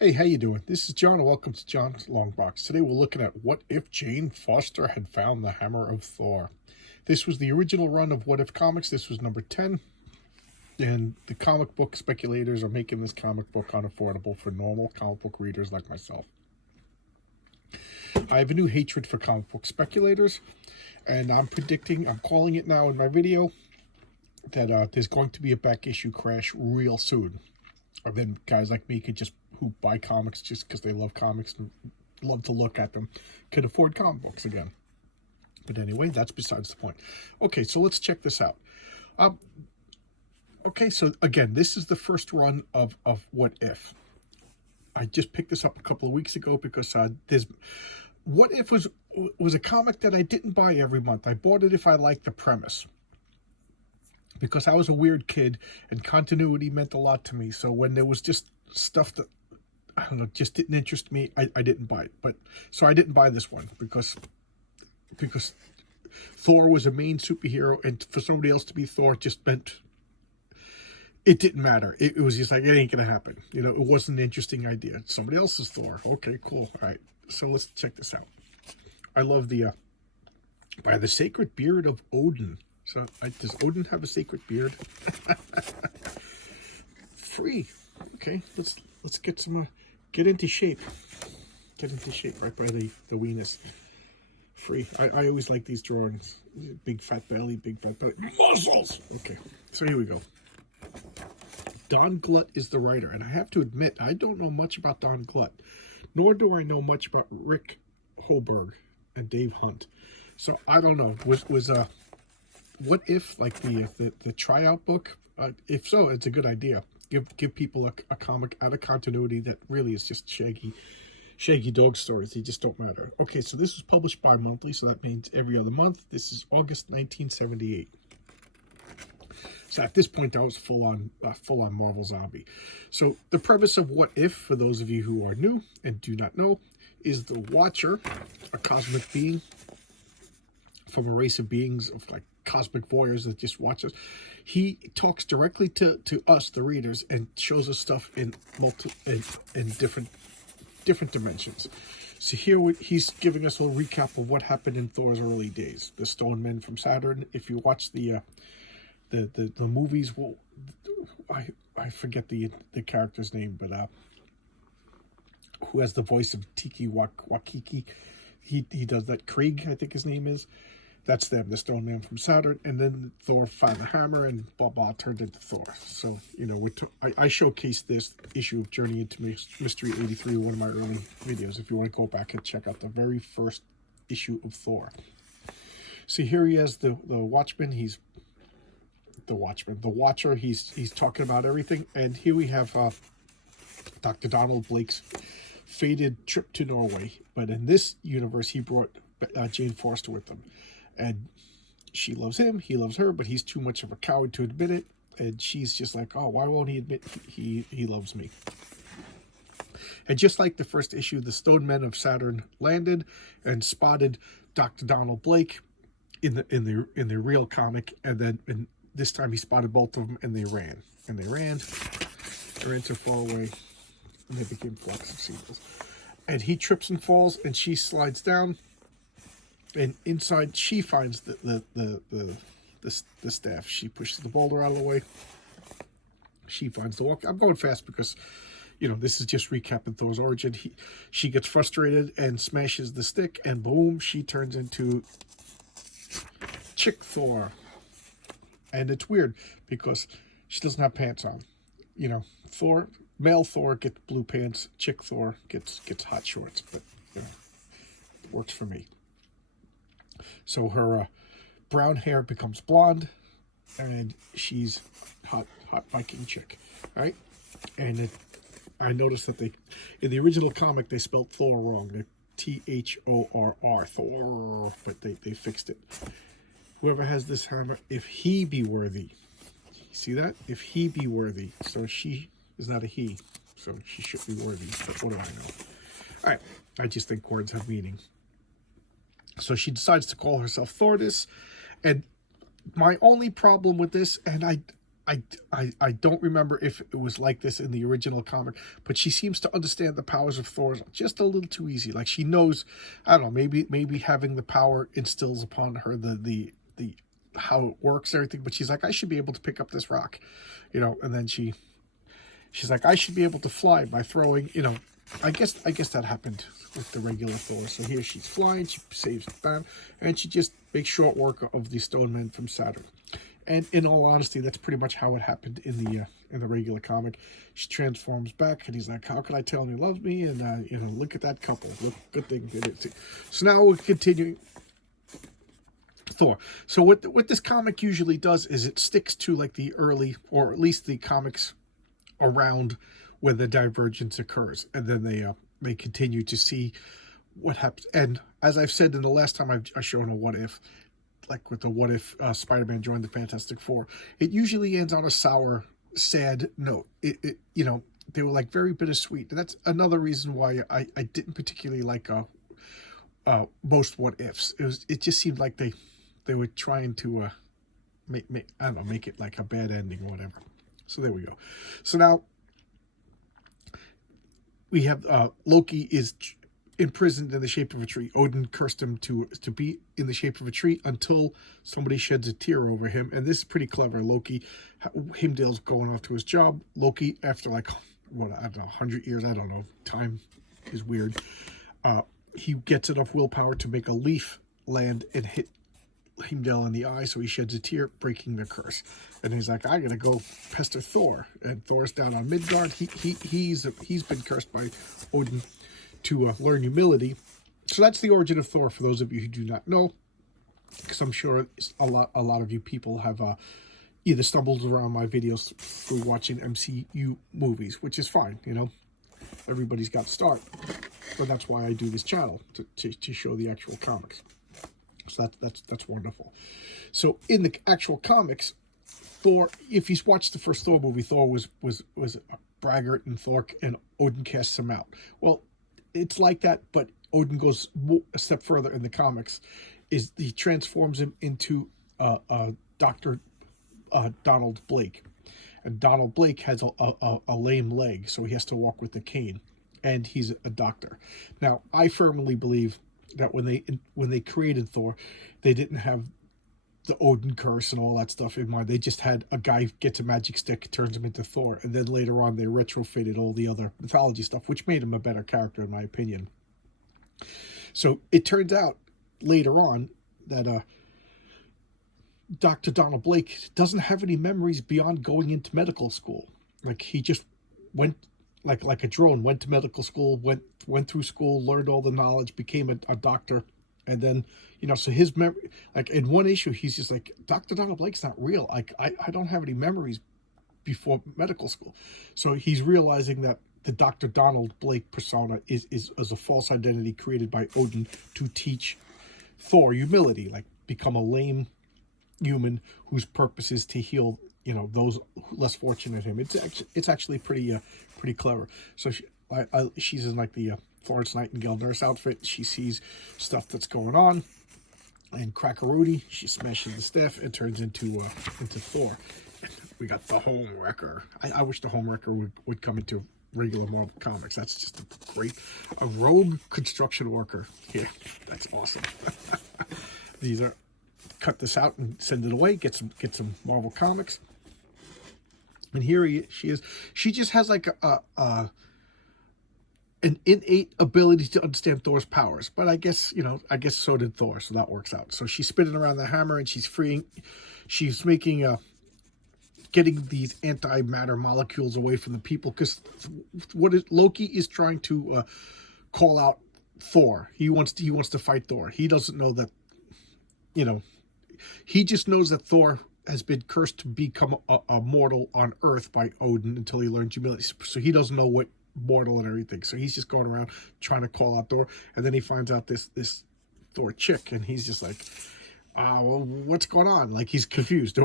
Hey, how you doing? This is John, and welcome to John's Long Box. Today we're looking at What If Jane Foster Had Found the Hammer of Thor. This was the original run of What If Comics. This was number 10, and the comic book speculators are making this comic book unaffordable for normal comic book readers like myself. I have a new hatred for comic book speculators, and I'm calling it now in my video, that there's going to be a back issue crash real soon. And then guys like me who buy comics just because they love comics and love to look at them could afford comic books again. But anyway, that's besides the point. Okay, so let's check this out. Okay, so again, this is the first run of What If. I just picked this up a couple of weeks ago because What If was a comic that I didn't buy every month. I bought it if I liked the premise, because I was a weird kid and continuity meant a lot to me. So when there was just stuff that, I don't know, just didn't interest me, I didn't buy it. So I didn't buy this one because Thor was a main superhero, and for somebody else to be Thor just meant it didn't matter. It was just like, it ain't gonna happen. You know, it wasn't an interesting idea. Somebody else is Thor. Okay, cool. All right, so let's check this out. I love by the sacred beard of Odin. So does Odin have a sacred beard? Free. Okay, let's get get into shape. Get into shape right by the weenus. Free. I always like these drawings. Big fat belly, muscles. Okay, so here we go. Don Glut is the writer, and I have to admit, I don't know much about Don Glut, nor do I know much about Rick Holberg and Dave Hunt. So I don't know. Was What If like the tryout book? If so, it's a good idea. Give people a comic out of continuity that really is just shaggy dog stories. They just don't matter. Okay, so this was published bi-monthly, so that means every other month. This is August 1978. So at this point, I was full on Marvel Zombie. So the premise of What If, for those of you who are new and do not know, is the Watcher, a cosmic being from a race of beings of like cosmic voyeurs that just watch us. He talks directly to us, the readers, and shows us stuff in different dimensions. So here he's giving us a recap of what happened in Thor's early days. The Stone Men from Saturn. If you watch the movies, well, I forget the character's name, but who has the voice of Tiki Wakiki? He does that. Krieg, I think his name is. That's them, the Stone Man from Saturn, and then Thor found the hammer, and blah blah turned into Thor. So you know, I showcased this issue of Journey into Mystery 83, one of my early videos. If you want to go back and check out the very first issue of Thor. See, here he has the Watchman. He's the Watchman, the Watcher. He's talking about everything, and here we have Dr. Donald Blake's fated trip to Norway. But in this universe, he brought Jane Foster with him. And she loves him, he loves her, but he's too much of a coward to admit it. And she's just like, oh, why won't he admit he loves me? And just like the first issue, the Stone Men of Saturn landed and spotted Dr. Donald Blake in the real comic, and then this time he spotted both of them, and they ran. And they ran so far away, and they became flocks of seagulls. And he trips and falls, and she slides down. And inside, she finds the staff. She pushes the boulder out of the way. She finds the walk. I'm going fast because, you know, this is just recapping Thor's origin. She gets frustrated and smashes the stick, and boom, she turns into Chick Thor. And it's weird because she doesn't have pants on. You know, male Thor gets blue pants. Chick Thor gets hot shorts. But you know, it works for me. So her brown hair becomes blonde, and she's hot Viking chick, right? And I noticed that in the original comic, they spelled Thor wrong. They're Thorr, Thor, but they fixed it. Whoever has this hammer, if he be worthy. See that? If he be worthy. So she is not a he, so she should be worthy. But what do I know? All right, I just think words have meaning. So she decides to call herself Thordis, and my only problem with this, and I don't remember if it was like this in the original comic, but she seems to understand the powers of Thor just a little too easy. Like she knows, I don't know, maybe having the power instills upon her the how it works and everything, but she's like, I should be able to pick up this rock, and then she's like, I should be able to fly by throwing, I guess that happened with the regular Thor. So here she's flying, she saves them, and she just makes short work of the stone men from Saturn. And in all honesty, that's pretty much how it happened in the regular comic. She transforms back, and he's like, "How can I tell him he loves me?" And look at that couple. Look, good thing they did. So now we're continuing Thor. So what this comic usually does is it sticks to like the early, or at least the comics around where the divergence occurs, and then they continue to see what happens. And as I've said in the last time I've shown a what if, like with the what if Spider-Man joined the Fantastic Four, it usually ends on a sour, sad note. They were like very bittersweet, and that's another reason why I didn't particularly like most what ifs. It just seemed like they were trying to make it like a bad ending or whatever. So there we go. So now we have Loki is imprisoned in the shape of a tree. Odin cursed him to be in the shape of a tree until somebody sheds a tear over him. And this is pretty clever. Loki, Heimdall's going off to his job. Loki, after like, what, I don't know, 100 years, I don't know, time is weird. He gets enough willpower to make a leaf land and hit Heimdall in the eye, so he sheds a tear, breaking the curse. And he's like, I gotta go pester Thor. And Thor's down on Midgard. He's been cursed by Odin to learn humility. So that's the origin of Thor, for those of you who do not know, because I'm sure a lot of you people have either stumbled around my videos through watching MCU movies, which is fine, everybody's got to start, but that's why I do this channel, to show the actual comics. So that's wonderful. So in the actual comics, Thor, if you've watched the first Thor movie, Thor was a braggart and Odin casts him out. Well, it's like that, but Odin goes a step further in the comics. Is he transforms him into Dr. Donald Blake. And Donald Blake has a lame leg, so he has to walk with a cane. And he's a doctor. Now, I firmly believe that when they created Thor, they didn't have the Odin curse and all that stuff in mind. They just had a guy gets a magic stick, turns him into Thor, and then later on they retrofitted all the other mythology stuff, which made him a better character in my opinion. So it turns out later on that Dr. Donald Blake doesn't have any memories beyond going into medical school. Like he just went like a drone, went to medical school, went through school, learned all the knowledge, became a doctor. And then, so his memory, like in one issue, he's just like, Dr. Donald Blake's not real. Like, I don't have any memories before medical school. So he's realizing that the Dr. Donald Blake persona is a false identity created by Odin to teach Thor humility, like become a lame human whose purpose is to heal, those less fortunate than him. It's actually pretty clever. So she's in like the Florence Nightingale nurse outfit. She sees stuff that's going on, and Crackarooty, she smashes the staff and turns into Thor. And we got the Home Wrecker. I wish the Home Wrecker would come into regular Marvel Comics. That's just a rogue construction worker. Yeah, that's awesome. These are cut this out and send it away. Get some Marvel Comics. And here she is. She just has like an innate ability to understand Thor's powers. But I guess so did Thor, so that works out. So she's spinning around the hammer and she's making getting these antimatter molecules away from the people, because Loki is trying to call out Thor. He wants to fight Thor. He doesn't know that, he just knows that Thor has been cursed to become a mortal on Earth by Odin until he learns humility. So he doesn't know what mortal and everything. So he's just going around trying to call out Thor, and then he finds out this Thor chick, and he's just like, well, what's going on? Like, he's confused.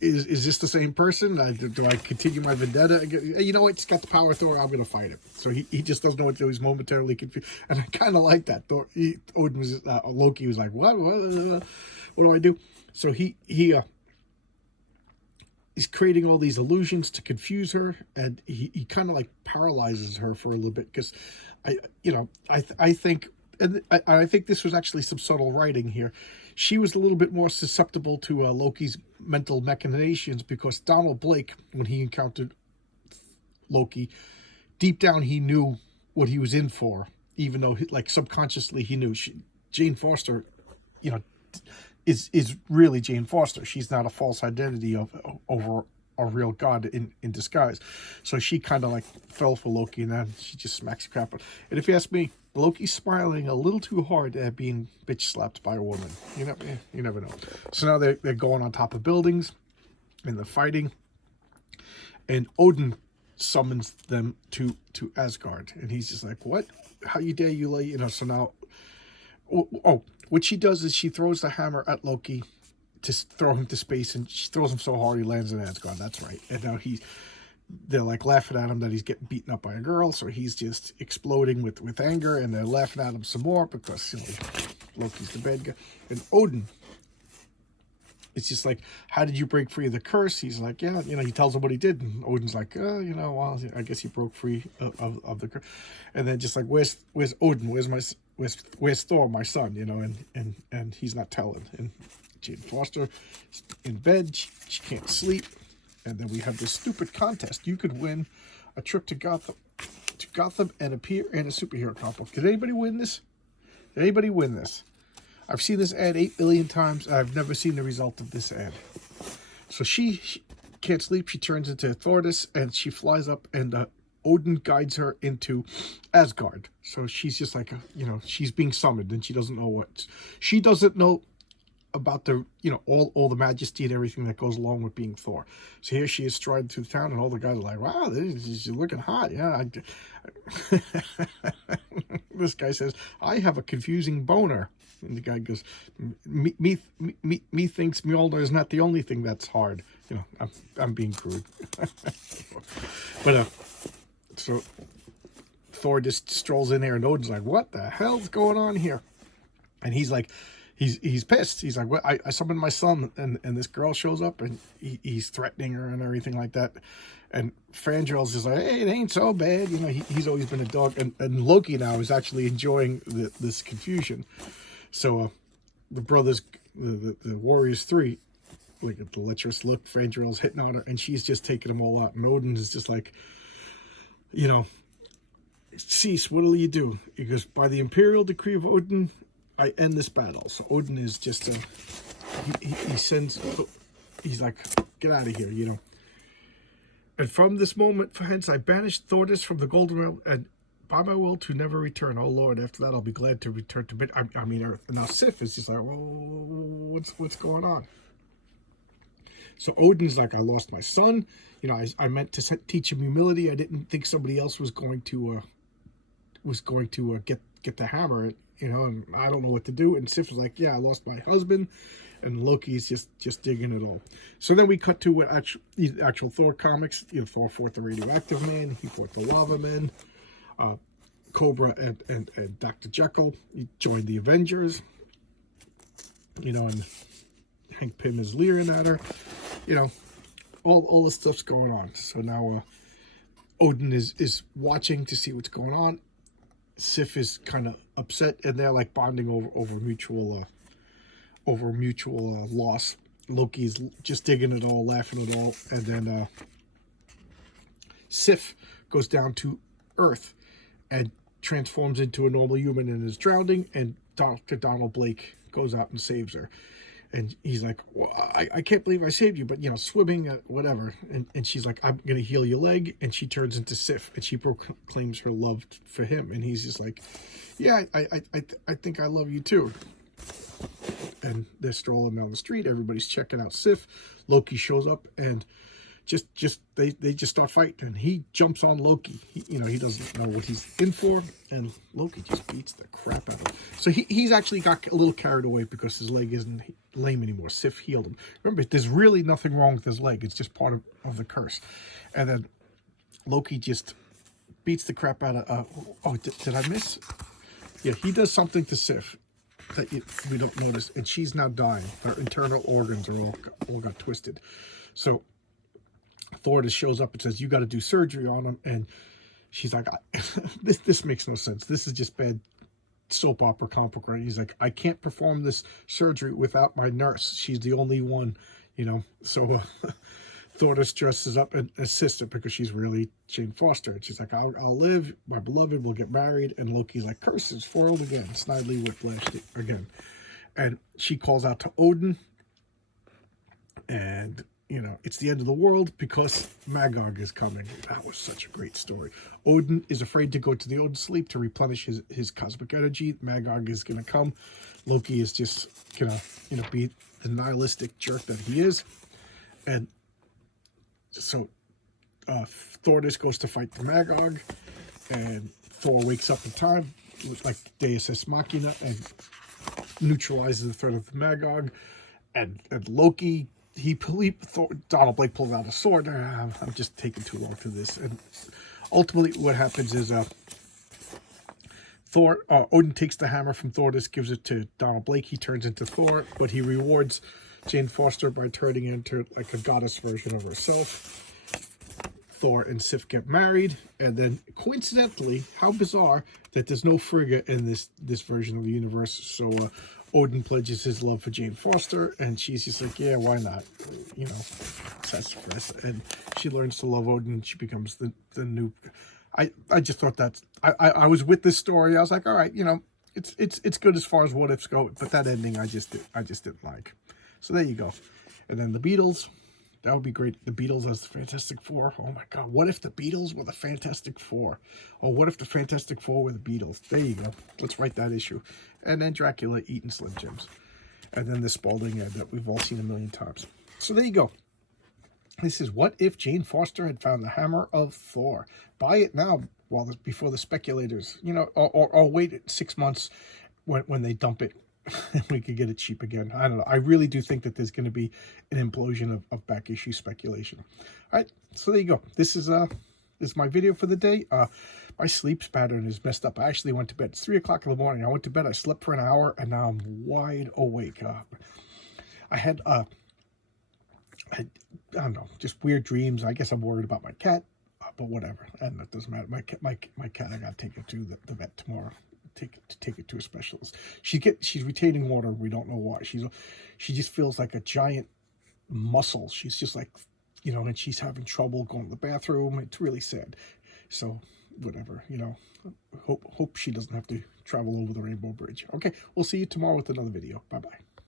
Is this the same person? Do I continue my vendetta? You know what? He's got the power of Thor. I'm going to fight him. So he just doesn't know what to do. He's momentarily confused, and I kind of like that. Loki was like, what do I do? So he he's creating all these illusions to confuse her, and he kind of like paralyzes her for a little bit, because I think, and I think this was actually some subtle writing here. She was a little bit more susceptible to Loki's mental machinations, because Donald Blake, when he encountered Loki, deep down he knew what he was in for, even though like subconsciously he knew. Jane Foster, is really Jane Foster. She's not a false identity over a real god in disguise. So she kind of like fell for Loki, and then she just smacks the crap out. And if you ask me, Loki's smiling a little too hard at being bitch slapped by a woman. You never know. So now they're going on top of buildings, and they're fighting, and Odin summons them to Asgard, and he's just like, what? How you dare you lay, so now, what she does is she throws the hammer at Loki to throw him to space, and she throws him so hard he lands in Asgard. That's right. And now they're like laughing at him that he's getting beaten up by a girl, so he's just exploding with anger, and they're laughing at him some more because Loki's the bad guy. And Odin, it's just like, how did you break free of the curse? He's like, yeah, he tells him what he did, and Odin's like, well, I guess he broke free of the curse. And then just like, where's Odin? Where's Thor, my son? And he's not telling. And Jane Foster is in bed, she can't sleep, and then we have this stupid contest. You could win a trip to Gotham and appear in a superhero comic book. Did anybody win this? I've seen this ad 8 billion times. I've never seen the result of this ad. So she can't sleep. She turns into Thordis, and she flies up, and Odin guides her into Asgard. So she's just like, she's being summoned, and she doesn't know what. She doesn't know about the, all the majesty and everything that goes along with being Thor. So here she is striding through town, and all the guys are like, wow, she's looking hot. Yeah. This guy says, I have a confusing boner. And the guy goes, me thinks Mjolnir is not the only thing that's hard. I'm being crude. But so Thor just strolls in there, and Odin's like, what the hell's going on here? And he's like, he's pissed. He's like, well, I summoned my son, and this girl shows up, and he's threatening her and everything like that. And Fandrel's just like, hey, it ain't so bad. He's always been a dog. And Loki now is actually enjoying this confusion. So the brothers, the Warriors 3, like at the lecherous look, Fandrel's hitting on her, and she's just taking them all out. And Odin is just like, cease, what'll you do? He goes, by the imperial decree of Odin, I end this battle. So Odin is just, he sends, he's like, get out of here, And from this moment hence, I banished Thordis from the Golden Realm, and by my will to never return. Oh Lord, after that I'll be glad to return to Earth. And now Sif is just like, oh, what's going on? So Odin's like, I lost my son. I meant to teach him humility. I didn't think somebody else was going to get the hammer. And I don't know what to do. And Sif was like, yeah, I lost my husband. And Loki's just digging it all. So then we cut to actual Thor comics. Thor fought the radioactive man. He fought the lava man. Cobra and Dr. Jekyll. He joined the Avengers. And Hank Pym is leering at her. All this stuff's going on. So now Odin is watching to see what's going on. Sif is kind of upset, and they're like bonding over mutual loss. Loki's just digging it all, laughing at all, and then Sif goes down to Earth and transforms into a normal human and is drowning, and Dr. Donald Blake goes out and saves her. And he's like, well, I can't believe I saved you, but, swimming, whatever. And she's like, I'm going to heal your leg. And she turns into Sif, and she proclaims her love for him. And he's just like, yeah, I think I love you too. And they're strolling down the street. Everybody's checking out Sif. Loki shows up, and they just start fighting, and he jumps on Loki. He doesn't know what he's in for, and Loki just beats the crap out of him. So he's actually got a little carried away because his leg isn't lame anymore. Sif healed him. Remember, there's really nothing wrong with his leg. It's just part of the curse. And then Loki just beats the crap out of... did I miss? Yeah, he does something to Sif that we don't notice, and she's now dying. Her internal organs are all got twisted. So Thordis shows up and says, you got to do surgery on him. And she's like, this makes no sense. This is just bad soap opera comic, right? He's like, I can't perform this surgery without my nurse. She's the only one, you know. So Thordis dresses up and assists her because she's really Jane Foster. And she's like, I'll live, my beloved will get married. And Loki's like, curses, foiled again. Snidely whiplashed again. And she calls out to Odin. And, you know, it's the end of the world because Magog is coming. That was such a great story. Odin is afraid to go to the Odin sleep to replenish his cosmic energy. Magog is going to come. Loki is just going to, you know, be the nihilistic jerk that he is. And so Thordis goes to fight the Magog, and Thor wakes up in time, like Deus Ex Machina, and neutralizes the threat of the Magog. And Loki, Donald Blake pulls out a sword. I'm just taking too long to this. And ultimately what happens is Odin takes the hammer from Thordis, gives it to Donald Blake. He turns into Thor, but he rewards Jane Foster by turning into like a goddess version of herself. Thor and Sif get married, and then coincidentally, how bizarre that there's no Frigga in this version of the universe. So Odin pledges his love for Jane Foster, and she's just like, yeah, why not? You know, sassafras. And she learns to love Odin, and she becomes the new. I just thought that I was with this story. I was like, all right, you know, it's good as far as what ifs go, but that ending I just didn't like. So there you go. And then the Beatles. That would be great. The Beatles as the Fantastic Four. Oh my God. What if the Beatles were the Fantastic Four? Or what if the Fantastic Four were the Beatles? There you go. Let's write that issue. And then Dracula eating Slim Jims. And then the Spalding ad that we've all seen a million times. So there you go. This is What If Jane Foster Had Found the Hammer of Thor. Buy it now before the speculators, you know, or wait 6 months when they dump it. We could get it cheap again. I don't know. I really do think that there's going to be an implosion of back issue speculation. All right, so there you go. This is my video for the day. My sleep pattern is messed up. I actually went to bed. It's 3 o'clock in the morning. I went to bed. I slept for an hour, and now I'm wide awake. I had I don't know, just weird dreams. I guess I'm worried about my cat, but whatever. And that doesn't matter. My cat. I got to take it to the vet tomorrow. Take it to a specialist. She's retaining water. We don't know why. She just feels like a giant muscle. She's just like, you know, and she's having trouble going to the bathroom. It's really sad. So whatever, you know, hope she doesn't have to travel over the Rainbow Bridge. Okay, we'll see you tomorrow with another video. Bye-bye.